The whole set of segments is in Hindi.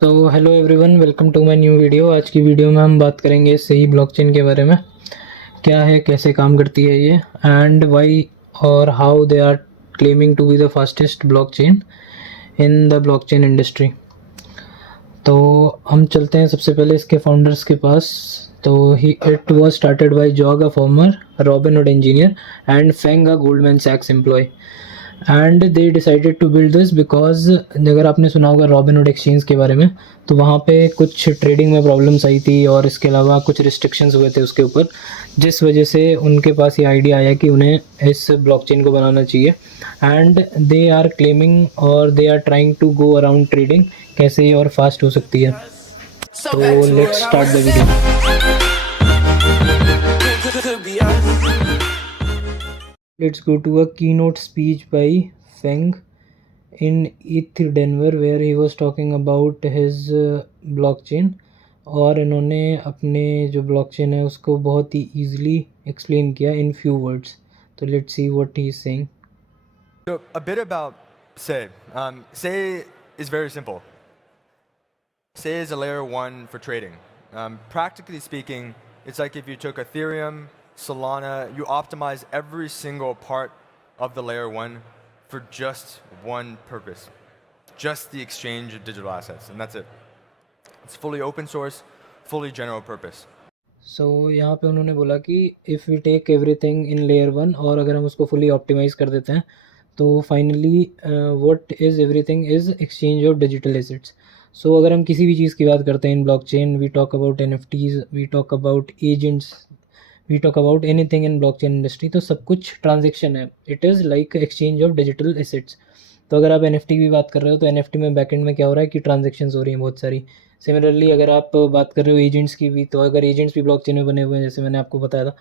तो hello everyone, welcome to my new video. आज की वीडियो में हम बात करेंगे सही ब्लॉकचेन के बारे में। क्या है, कैसे काम करती है ये, एंड वाई और how they are claiming to be the fastest blockchain in the blockchain industry. तो हम चलते हैं सबसे पहले इसके फाउंडर्स के पास। तो he it was started by जॉग a former Robinhood engineer and Feng a Goldman सैक्स employ. And they decided to build this because अगर आपने सुना होगा रॉबिनहुड एक्सचेंज के बारे में, तो वहाँ पे कुछ ट्रेडिंग में प्रॉब्लम्स आई थी और इसके अलावा कुछ रिस्ट्रिक्शंस हुए थे उसके ऊपर, जिस वजह से उनके पास ये आइडिया आया कि उन्हें इस ब्लॉकचेन को बनाना चाहिए। एंड दे आर क्लेमिंग और they are trying to go around trading, कैसे ये और फास्ट हो सकती है। तो let's start the video. Let's go to a keynote speech by Feng in ETH Denver where he was talking about his blockchain। और इन्होंने अपने जो ब्लॉकचेन है उसको बहुत ही ईजिली एक्सप्लेन किया इन फ्यू वर्ड्स। तो let's see what he is saying. So a bit about Sei. Sei is very simple. Sei is a layer one for trading. Practically speaking, it's like if you took Ethereum, Solana, you optimize every single part of the layer one for just one purpose, just the exchange of digital assets, and that's it. It's fully open source, fully general purpose. So यहाँ पे उन्होंने बोला कि if we take everything in layer one, और अगर हम उसको फुली ऑप्टिमाइज़ कर देते हैं, तो finally what is everything is exchange of digital assets. So अगर हम किसी भी चीज़ की बात करते हैं in blockchain, we talk about NFTs, we talk about agents, we talk about anything in blockchain industry, तो सब कुछ ट्रांजेक्शन है। It is like exchange of digital assets. तो अगर आप एनएफटी की बात कर रहे हो, तो एनएफटी में बैकएंड में क्या हो रहा है कि ट्रांजेक्शन्स हो रही हैं बहुत सारी। सिमिलरली अगर आप बात कर रहे हो एजेंट्स की भी, तो अगर एजेंट्स भी ब्लॉकचेन में बने हुए हैं, जैसे मैंने आपको बताया था,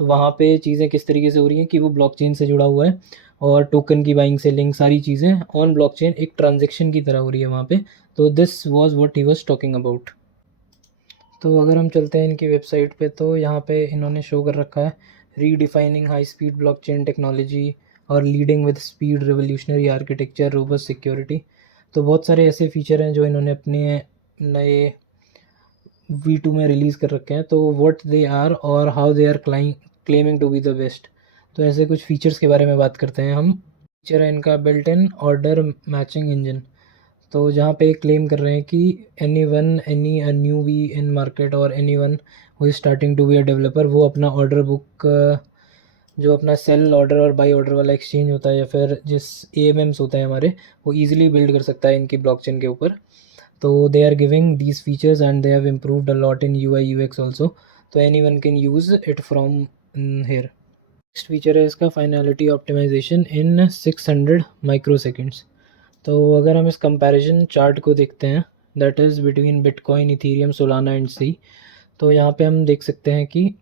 तो वहाँ पे चीज़ें किस तरीके से हो रही हैं कि वो ब्लॉकचेन से जुड़ा हुआ है, और टोकन की बाइंग सेलिंग सारी चीज़ें ऑन ब्लॉकचेन एक ट्रांजेक्शन की तरह हो रही है वहाँ पे। तो this was what he was talking about. तो अगर हम चलते हैं इनकी वेबसाइट पे, तो यहाँ पे इन्होंने शो कर रखा है redefining high speed blockchain technology और leading with speed revolutionary architecture robust security. तो बहुत सारे ऐसे फीचर हैं जो इन्होंने अपने नए V2 में रिलीज़ कर रखे हैं। तो व्हाट दे आर और how they are claiming to be the best. तो ऐसे कुछ फीचर्स के बारे में बात करते हैं हम। फीचर है इनका built in order matching engine. तो जहाँ पे क्लेम कर रहे हैं कि anyone any a new be in market और anyone who is starting to be a developer, वो अपना ऑर्डर बुक, जो अपना सेल ऑर्डर और बाई ऑर्डर वाला एक्सचेंज होता है, या फिर जिस AMMs होते हैं हमारे, वो ईजिली बिल्ड कर सकता है इनकी ब्लॉकचेन के ऊपर। तो they are giving these features and they have improved a lot in UI UX also. तो anyone can use it from here. Next feature है इसका finality optimization in 600 micro seconds. तो अगर हम इस कंपैरिजन चार्ट को देखते हैं, that is between Bitcoin, Ethereum, Solana and Sei, तो यहाँ पे हम देख सकते हैं कि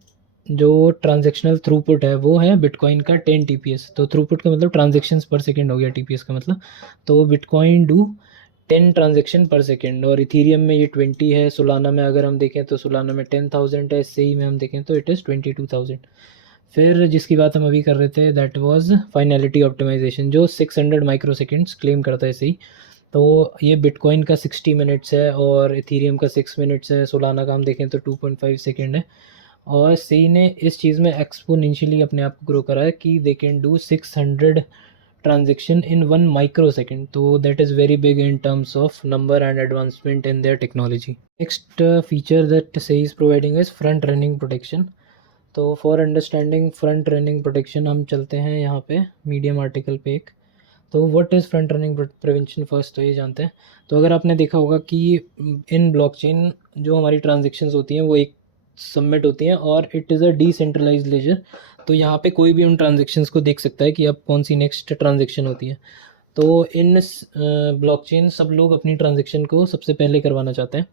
जो ट्रांजेक्शनल थ्रूपुट है वो है बिटकॉइन का 10 TPS। तो थ्रूपुट का मतलब ट्रांजेक्शन्स पर सेकेंड हो गया, TPS का मतलब। तो बिटकॉइन डू 10 ट्रांजेक्शन पर सेकेंड, और इथीरियम में ये 20 है। सोलाना में अगर हम देखें तो सोलाना में 10,000 है। सी में हम देखें तो इट इज़ 22,000। फिर जिसकी बात हम अभी कर रहे थे, दैट वाज फाइनलिटी ऑप्टिमाइजेशन, जो 600 माइक्रो सेकेंड्स क्लेम करता है सही। तो ये बिटकॉइन का 60 मिनट्स है और इथीरियम का 6 मिनट्स है। सोलाना का हम देखें तो 2.5 सेकेंड है। और सी ने इस चीज़ में एक्सपोनेंशियली अपने आप को ग्रो करा है कि they can do 600 transaction in 1 micro second. तो that is very big in terms of number and advancement in their technology. Next feature that Sei is providing is front running protection. तो for understanding front running protection, हम चलते हैं यहाँ पे मीडियम आर्टिकल पे एक। तो what is front running prevention, first तो ये जानते हैं। तो अगर आपने देखा होगा कि इन ब्लॉकचेन जो हमारी ट्रांजेक्शन्स होती हैं वो एक सबमिट होती हैं, और it is a decentralised ledger. तो यहाँ पे कोई भी उन ट्रांजेक्शन्स को देख सकता है कि अब कौन सी नेक्स्ट ट्रांजेक्शन होती है। तो इन ब्लॉकचेन सब लोग अपनी ट्रांजेक्शन को सबसे पहले करवाना चाहते हैं,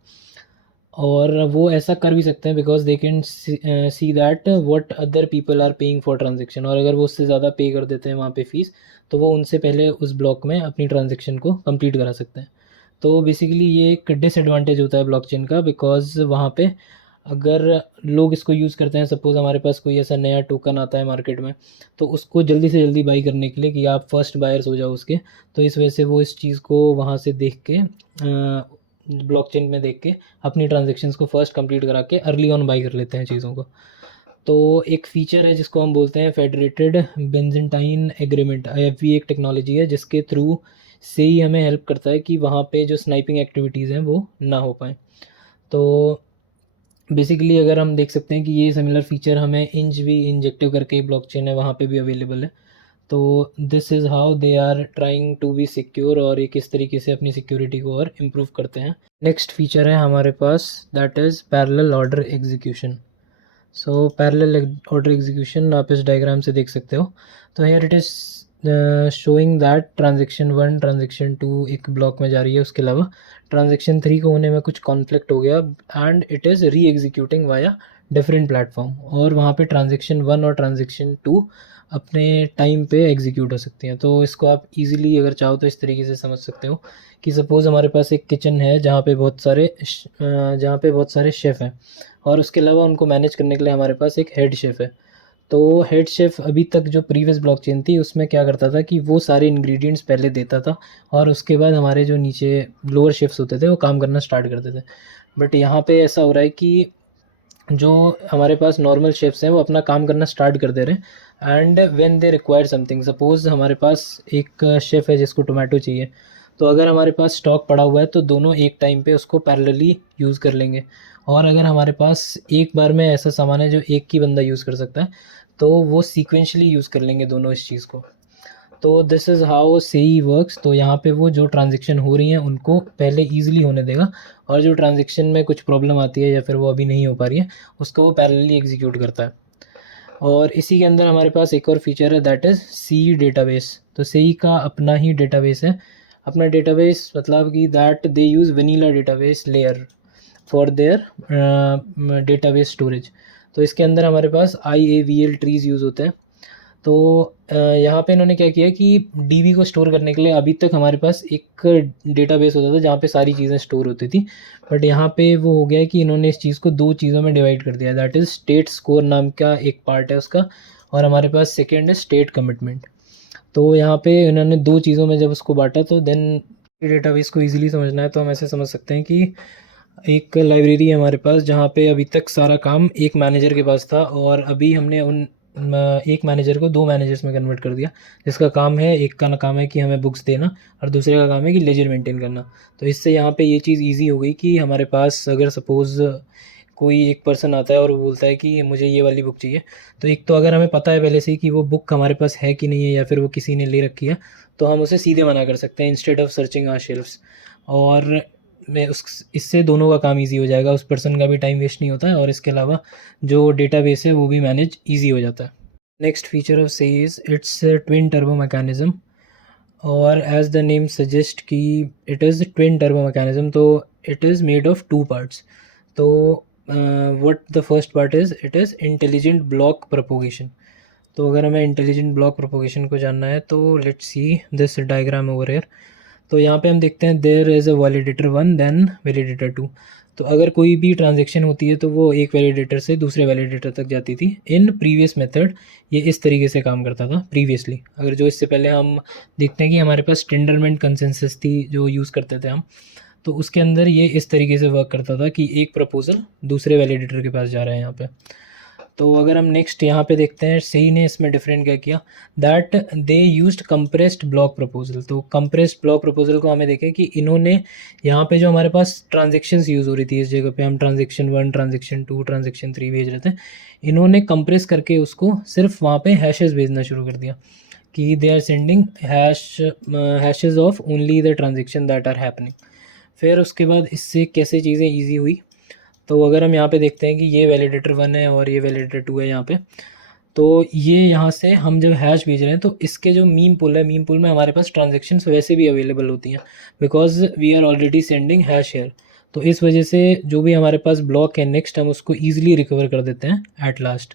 और वो ऐसा कर भी सकते हैं because they can see that what other people are paying for transaction. और अगर वो उससे ज़्यादा पे कर देते हैं वहाँ पे फ़ीस, तो वो उनसे पहले उस ब्लॉक में अपनी ट्रांजेक्शन को कंप्लीट करा सकते हैं। तो बेसिकली ये एक डिसएडवांटेज होता है ब्लॉकचेन का, बिकॉज वहाँ पे अगर लोग इसको यूज़ करते हैं, सपोज़ हमारे पास कोई ऐसा नया टोकन आता है मार्केट में, तो उसको जल्दी से जल्दी बाई करने के लिए कि आप फर्स्ट बायर्स हो जाओ उसके, तो इस वजह से वो इस चीज़ को वहाँ से देख के ब्लॉकचेन में देख के अपनी ट्रांजेक्शन्स को फर्स्ट कंप्लीट करा के अर्ली ऑन बाई कर लेते हैं चीज़ों को। तो एक फ़ीचर है जिसको हम बोलते हैं फेडरेटेड बेंजेंटाइन एग्रीमेंट, FB एक टेक्नोलॉजी है जिसके थ्रू से ही हमें हेल्प करता है कि वहाँ पे जो स्नाइपिंग एक्टिविटीज़ हैं वो ना हो पाएँ। तो बेसिकली अगर हम देख सकते हैं कि ये सिमिलर फीचर हमें इंच भी इंजेक्टिव करके ब्लॉकचेन है वहाँ पे भी अवेलेबल है। तो this is how they are trying to be secure, और ये किस तरीके से अपनी सिक्योरिटी को और इम्प्रूव करते हैं। नेक्स्ट फीचर है हमारे पास, that is parallel order execution. So parallel order execution आप इस डायग्राम से देख सकते हो। तो here it is showing that transaction 1 transaction 2 एक ब्लॉक में जा रही है, उसके अलावा ट्रांजेक्शन 3 को होने में कुछ कॉन्फ्लिक्ट हो गया एंड इट इज़ री एग्जीक्यूटिंग वाया डिफरेंट प्लेटफॉर्म, और वहाँ पे ट्रांजेक्शन 1 और ट्रांजेक्शन 2 अपने टाइम पे एग्जीक्यूट हो सकती हैं। तो इसको आप इजीली अगर चाहो तो इस तरीके से समझ सकते हो कि सपोज़ हमारे पास एक किचन है जहाँ पे बहुत सारे शेफ़ हैं, और उसके अलावा उनको मैनेज करने के लिए हमारे पास एक हेड शेफ़ है। तो हेड शेफ़ अभी तक जो प्रीवियस ब्लॉकचेन थी उसमें क्या करता था कि वो सारे इंग्रेडिएंट्स पहले देता था, और उसके बाद हमारे जो नीचे लोअर शेफ्स होते थे वो काम करना स्टार्ट करते थे। बट यहाँ पे ऐसा हो रहा है कि जो हमारे पास नॉर्मल शेफ्स हैं वो अपना काम करना स्टार्ट कर दे रहे हैं, and when they require something, suppose हमारे पास एक शेफ़ है जिसको टोमेटो चाहिए, तो अगर हमारे पास स्टॉक पड़ा हुआ है तो दोनों एक टाइम पे उसको पैरेलली यूज़ कर लेंगे। और अगर हमारे पास एक बार में ऐसा सामान है जो एक ही बंदा यूज़ कर सकता है, तो वो सीक्वेंशली यूज़ कर लेंगे दोनों इस चीज़ को। तो दिस इज़ हाउ सेई वर्क्स। तो यहाँ पे वो जो ट्रांजेक्शन हो रही हैं उनको पहले ईज़िली होने देगा, और जो ट्रांजेक्शन में कुछ प्रॉब्लम आती है या फिर वो अभी नहीं हो पा रही है उसको वो पैरेलली एग्जीक्यूट करता है। और इसी के अंदर हमारे पास एक और फीचर है दैट इज़ सी डेटाबेस। तो सी का अपना ही डेटाबेस है। अपना डेटाबेस मतलब कि that they use vanilla database layer for their database storage. तो इसके अंदर हमारे पास IAVL ट्रीज़ यूज़ होते हैं। तो यहाँ पे इन्होंने क्या किया कि डीबी को स्टोर करने के लिए अभी तक हमारे पास एक डेटाबेस होता था जहाँ पे सारी चीज़ें स्टोर होती थी, बट यहाँ पे वो हो गया है कि इन्होंने इस चीज़ को 2 चीज़ों में डिवाइड कर दिया, दैट इज़ स्टेट स्कोर नाम का एक पार्ट है उसका, और हमारे पास सेकेंड है स्टेट कमिटमेंट। तो यहाँ पे इन्होंने 2 चीज़ों में जब उसको बांटा, तो देन डेटाबेस को ईजिली समझना है तो हम ऐसे समझ सकते हैं कि एक लाइब्रेरी है हमारे पास जहाँ पे अभी तक सारा काम एक मैनेजर के पास था, और अभी हमने एक मैनेजर को 2 मैनेजर्स में कन्वर्ट कर दिया, जिसका काम है, एक का काम है कि हमें बुक्स देना और दूसरे का काम है कि लेजर मेंटेन करना। तो इससे यहाँ पे ये चीज़ ईजी हो गई कि हमारे पास अगर सपोज़ कोई एक पर्सन आता है और वो बोलता है कि मुझे ये वाली बुक चाहिए, तो एक तो अगर हमें पता है पहले से ही कि वो बुक हमारे पास है कि नहीं है या फिर वो किसी ने ले रखी है, तो हम उसे सीधे मना कर सकते हैं instead of searching our shelves. और मैं उस इससे दोनों का काम ईजी हो जाएगा, उस पर्सन का भी टाइम वेस्ट नहीं होता है, और इसके अलावा जो डेटाबेस है वो भी मैनेज ईजी हो जाता है। Next feature of Sei is its twin turbo mechanism, और एज द नेम सजेस्ट कि it is twin turbo mechanism, तो it is made of 2 parts. तो what the first part is, it is intelligent block propagation. तो अगर हमें इंटेलिजेंट ब्लॉक प्रोपोगेशन को जानना है तो let's see this diagram over here. तो यहाँ पे हम देखते हैं there is a validator 1 then validator 2। तो अगर कोई भी ट्रांजेक्शन होती है तो वो एक वैलिडेटर से दूसरे वैलिडेटर तक जाती थी। इन प्रीवियस मेथड ये इस तरीके से काम करता था प्रीवियसली। अगर जो इससे पहले हम देखते हैं कि हमारे पास टेंडरमेंट कंसेंसस थी जो यूज़ करते थे हम, तो उसके अंदर ये इस तरीके से वर्क करता था कि एक प्रपोजल दूसरे वैलिडेटर के पास जा रहा है यहाँ पे। तो अगर हम नेक्स्ट यहाँ पे देखते हैं सही ने इसमें डिफरेंट क्या किया, that they used compressed block proposal. तो कंप्रेस्ड ब्लॉक प्रपोजल को हमें देखें कि इन्होंने यहाँ पे जो हमारे पास ट्रांजेक्शन्स यूज़ हो रही थी, इस जगह पे हम ट्रांजेक्शन 1 ट्रांजेक्शन 2 ट्रांजेक्शन 3 भेज रहे थे, इन्होंने कंप्रेस करके उसको सिर्फ वहाँ पे हैशेस भेजना शुरू कर दिया कि they are sending hashes of only the transaction that are happening. फिर उसके बाद इससे कैसे चीज़ें ईजी हुई, तो अगर हम यहाँ पे देखते हैं कि ये वैलिडेटर 1 है और ये वैलिडेटर 2 है यहाँ पे, तो ये यहाँ से हम जब हैश भेज रहे हैं तो इसके जो मीम पुल है, मीम पुल में हमारे पास ट्रांजेक्शन्स वैसे भी अवेलेबल होती हैं because we are already sending hash here. तो इस वजह से जो भी हमारे पास ब्लॉक है नेक्स्ट हम उसको ईजिली रिकवर कर देते हैं एट लास्ट।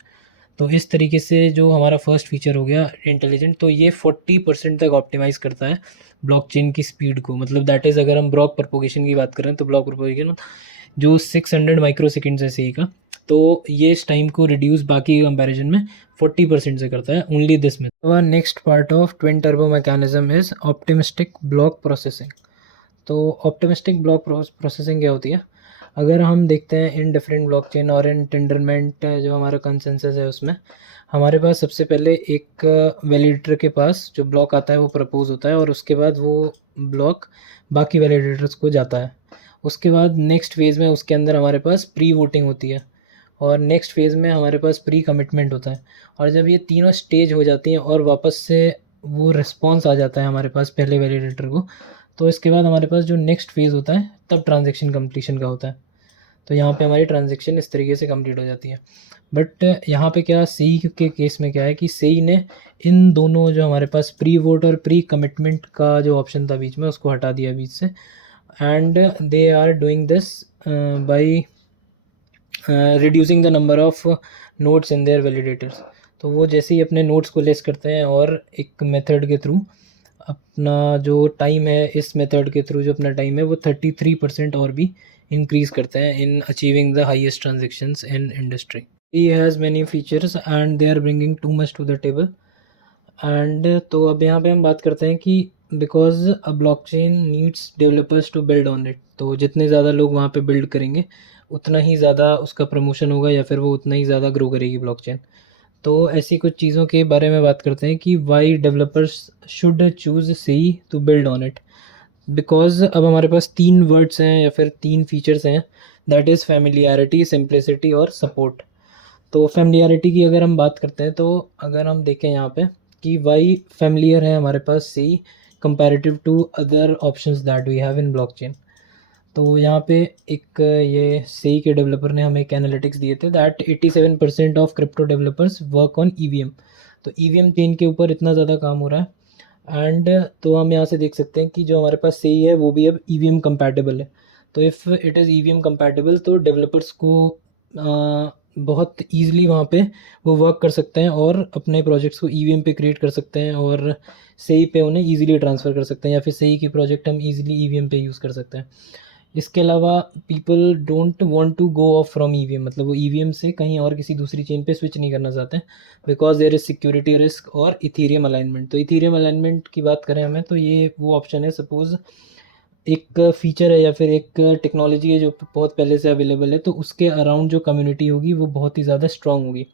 तो इस तरीके से जो हमारा फर्स्ट फीचर हो गया इंटेलिजेंट, तो ये 40% तक ऑप्टिमाइज़ करता है ब्लॉकचेन की स्पीड को। मतलब दैट इज़ अगर हम ब्लॉक प्रोपोगेशन की बात करें तो ब्लॉक प्रोपोगेशन जो 600 माइक्रो सेकेंड है सही का, तो ये इस टाइम को रिड्यूस बाकी कंपैरिजन में 40% से करता है ओनली दिस में। Next part of twin turbo mechanism is optimistic block processing. तो ऑप्टिमिस्टिक ब्लॉक प्रोसेसिंग क्या होती है? अगर हम देखते हैं इन डिफरेंट ब्लॉकचेन और इन टेंडरमेंट जो हमारा कंसेंसस है उसमें हमारे पास सबसे पहले एक वैलिडेटर के पास जो ब्लॉक आता है वो प्रपोज होता है और उसके बाद वो ब्लॉक बाकी वैलिडेटर्स को जाता है। उसके बाद नेक्स्ट फेज़ में उसके अंदर हमारे पास प्री वोटिंग होती है और नेक्स्ट फेज़ में हमारे पास प्री कमिटमेंट होता है। और जब ये तीनों स्टेज हो जाती हैं और वापस से वो रिस्पॉन्स आ जाता है हमारे पास पहले वैलिडेटर को, तो इसके बाद हमारे पास जो नेक्स्ट फेज़ होता है तब ट्रांजेक्शन कंप्लीशन का होता है। तो यहाँ पे हमारी ट्रांजेक्शन इस तरीके से कंप्लीट हो जाती है। बट यहाँ पे क्या सेई के केस में क्या है कि सेई ने इन दोनों जो हमारे पास प्री वोट और प्री कमिटमेंट का जो ऑप्शन था बीच में उसको हटा दिया बीच से, and they are doing this by reducing the number of nodes in their validators. तो वो जैसे ही अपने नोट्स को लेस करते हैं और एक मेथड के थ्रू अपना जो टाइम है, इस मेथड के थ्रू जो अपना टाइम है वो 33% और भी इंक्रीज़ करते हैं in achieving the highest transactions in industry. He has many features and they are bringing too much to the table. And तो अब यहाँ पे हम बात करते हैं कि because a blockchain needs developers to build on it, तो जितने ज़्यादा लोग वहाँ पे बिल्ड करेंगे उतना ही ज़्यादा उसका प्रमोशन होगा या फिर वो उतना ही ज़्यादा ग्रो करेगी ब्लॉकचेन। तो ऐसी कुछ चीज़ों के बारे में बात करते हैं कि why developers should choose Sei to build on it. Because अब हमारे पास 3 वर्ड्स हैं या फिर 3 फीचर्स हैं, दैट इज़ फैमिलियरिटी, सिंप्लिसिटी और सपोर्ट। तो फैमिलियरिटी की अगर हम बात करते हैं तो अगर हम देखें यहाँ पे कि वाई फैमिलियर है हमारे पास Sei comparative to other options that we have in blockchain. तो यहाँ पे एक ये सेई के डेवलपर ने हमें एक एनालिटिक्स दिए थे that 87% of crypto developers work on EVM. तो ईवीएम चेन के ऊपर इतना ज़्यादा काम हो रहा है। एंड तो हम यहाँ से देख सकते हैं कि जो हमारे पास सेई है वो भी अब ईवीएम कंपैटिबल है। तो if it is EVM compatible तो डेवलपर्स को बहुत ईजिली वहाँ पे वो वर्क कर सकते हैं और अपने प्रोजेक्ट्स को ईवीएम पे क्रिएट कर सकते हैं और सेई पे उन्हें ईजिली ट्रांसफ़र कर सकते हैं या फिर सेई की प्रोजेक्ट हम ईजिली ईवीएम पे यूज़ कर सकते हैं। इसके अलावा people don't want to go off from EVM, मतलब वो ईवीएम से कहीं और किसी दूसरी चेन पे स्विच नहीं करना चाहते हैं because there is security risk और इथीरियम अलाइनमेंट। तो इथीरियम अलाइनमेंट की बात करें हमें तो ये वो ऑप्शन है, सपोज़ एक फीचर है या फिर एक टेक्नोलॉजी है जो बहुत पहले से अवेलेबल है, तो उसके अराउंड जो कम्युनिटी होगी वो बहुत ही ज़्यादा स्ट्रॉन्ग होगी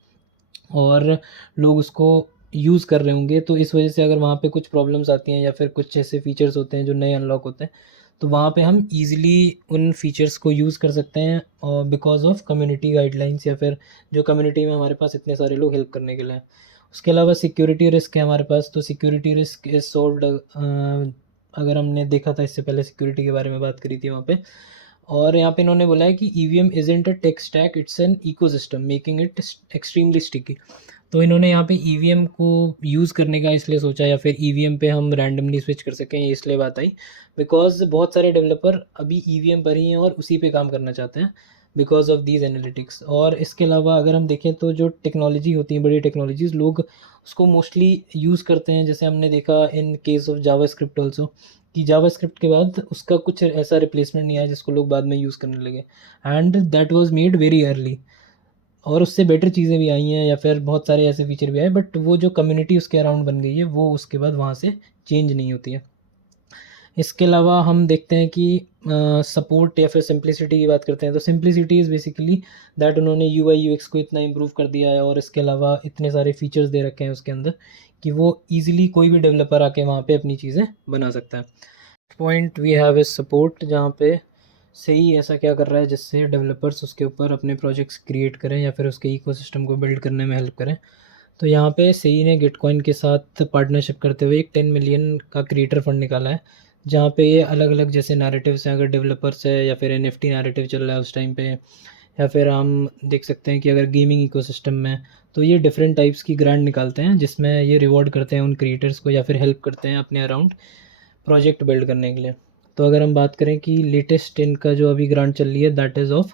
और लोग उसको यूज़ कर रहे होंगे। तो इस वजह से अगर वहाँ पे कुछ प्रॉब्लम्स आती हैं या फिर कुछ ऐसे फीचर्स होते हैं जो नए अनलॉक होते हैं तो वहाँ पे हम ईज़िली उन फीचर्स को यूज़ कर सकते हैं और बिकॉज़ ऑफ कम्युनिटी गाइडलाइंस या फिर जो कम्युनिटी में हमारे पास इतने सारे लोग हेल्प करने के लिए हैं। उसके अलावा सिक्योरिटी रिस्क है हमारे पास, तो सिक्योरिटी रिस्क इज़ सॉल्व्ड। अगर हमने देखा था इससे पहले सिक्योरिटी के बारे में बात करी थी वहाँ पे, और यहाँ पे इन्होंने बोला है कि EVM isn't a tech stack, it's an ecosystem making it extremely sticky. तो इन्होंने यहाँ पे ईवीएम को यूज़ करने का इसलिए सोचा या फिर ईवीएम पे हम रैंडमली स्विच कर सकें ये इसलिए बात आई बिकॉज बहुत सारे डेवलपर अभी ईवीएम पर ही हैं और उसी पे काम करना चाहते हैं बिकॉज ऑफ दीज एनालिटिक्स। और इसके अलावा अगर हम देखें तो जो टेक्नोलॉजी होती है, बड़ी टेक्नोलॉजीज़, लोग उसको मोस्टली यूज़ करते हैं। जैसे हमने देखा in case of JavaScript also कि जावास्क्रिप्ट के बाद उसका कुछ ऐसा रिप्लेसमेंट नहीं आया जिसको लोग बाद में यूज़ करने लगे, and that was made very early. और उससे बेटर चीज़ें भी आई हैं या फिर बहुत सारे ऐसे फीचर भी आए, बट वो जो कम्युनिटी उसके अराउंड बन गई है वो उसके बाद वहाँ से चेंज नहीं होती है। इसके अलावा हम देखते हैं कि सपोर्ट या फिर सिंप्लिसिटी की बात करते हैं तो सिंप्लिसिटी इज़ बेसिकली दैट उन्होंने यूआई यूएक्स को इतना इम्प्रूव कर दिया है और इसके अलावा इतने सारे फीचर्स दे रखे हैं उसके अंदर कि वो ईजिली कोई भी डेवलपर आके वहाँ पे अपनी चीज़ें बना सकता है। Point we have is support, जहाँ पे सही ऐसा क्या कर रहा है जिससे डेवलपर्स उसके ऊपर अपने प्रोजेक्ट्स क्रिएट करें या फिर उसके इकोसिस्टम को बिल्ड करने में हेल्प करें। तो यहाँ पे सही ने गिटकॉइन के साथ पार्टनरशिप करते हुए एक 10 मिलियन का क्रिएटर फंड निकाला है, जहाँ पे ये अलग अलग जैसे नैरेटिव्स हैं, अगर डेवलपर्स है या फिर NFT नैरेटिव चल रहा है उस टाइम पे, या फिर हम देख सकते हैं कि अगर गेमिंग इकोसिस्टम में, तो ये डिफरेंट टाइप्स की ग्रांट निकालते हैं जिसमें ये रिवॉर्ड करते हैं उन क्रिएटर्स को या फिर हेल्प करते हैं अपने अराउंड प्रोजेक्ट बिल्ड करने के लिए। तो अगर हम बात करें कि लेटेस्ट इनका जो अभी ग्रांट चल रही है that is of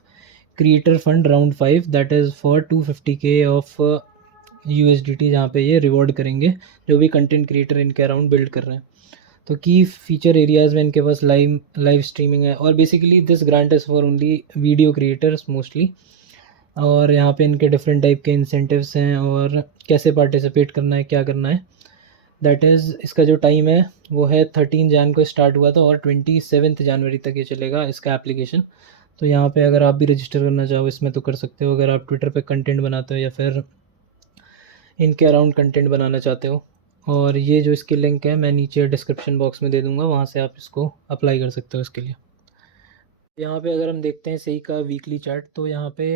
creator fund round 5, that is for 250K of USDT, जहाँ पे ये रिवॉर्ड करेंगे जो भी कंटेंट क्रिएटर इनके अराउंड बिल्ड कर रहे हैं। तो की फीचर एरियाज़ में इनके पास लाइव स्ट्रीमिंग है और basically this grant is for only video creators mostly. और यहाँ पे इनके डिफरेंट टाइप के इंसेंटिव्स हैं और कैसे पार्टिसिपेट करना है, क्या करना है। दैट इज़ इसका जो टाइम है वो है 13 जैन को स्टार्ट हुआ था और 27 जनवरी तक ये चलेगा इसका एप्लीकेशन। तो यहाँ पे अगर आप भी रजिस्टर करना चाहो इसमें तो कर सकते हो, अगर आप ट्विटर पे कंटेंट बनाते हो या फिर इनके अराउंड कंटेंट बनाना चाहते हो। और ये जो इसकी लिंक है मैं नीचे डिस्क्रिप्शन बॉक्स में दे दूँगा, वहाँ से आप इसको अप्लाई कर सकते हो इसके लिए। यहाँ पे अगर हम देखते हैं सही का वीकली चार्ट, तो यहाँ पे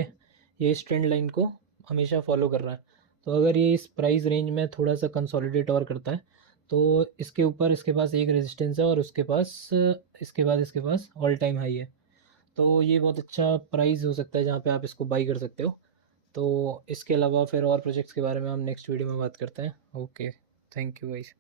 ये इस ट्रेंड लाइन को हमेशा फॉलो कर रहा है। तो अगर ये इस प्राइस रेंज में थोड़ा सा कंसोलिडेट और करता है तो इसके ऊपर इसके पास एक रेजिस्टेंस है और उसके पास इसके पास ऑल टाइम हाई है। तो ये बहुत अच्छा प्राइस हो सकता है जहाँ पे आप इसको बाई कर सकते हो। तो इसके अलावा फिर और प्रोजेक्ट्स के बारे में हम नेक्स्ट वीडियो में बात करते हैं। Okay, thank you guys.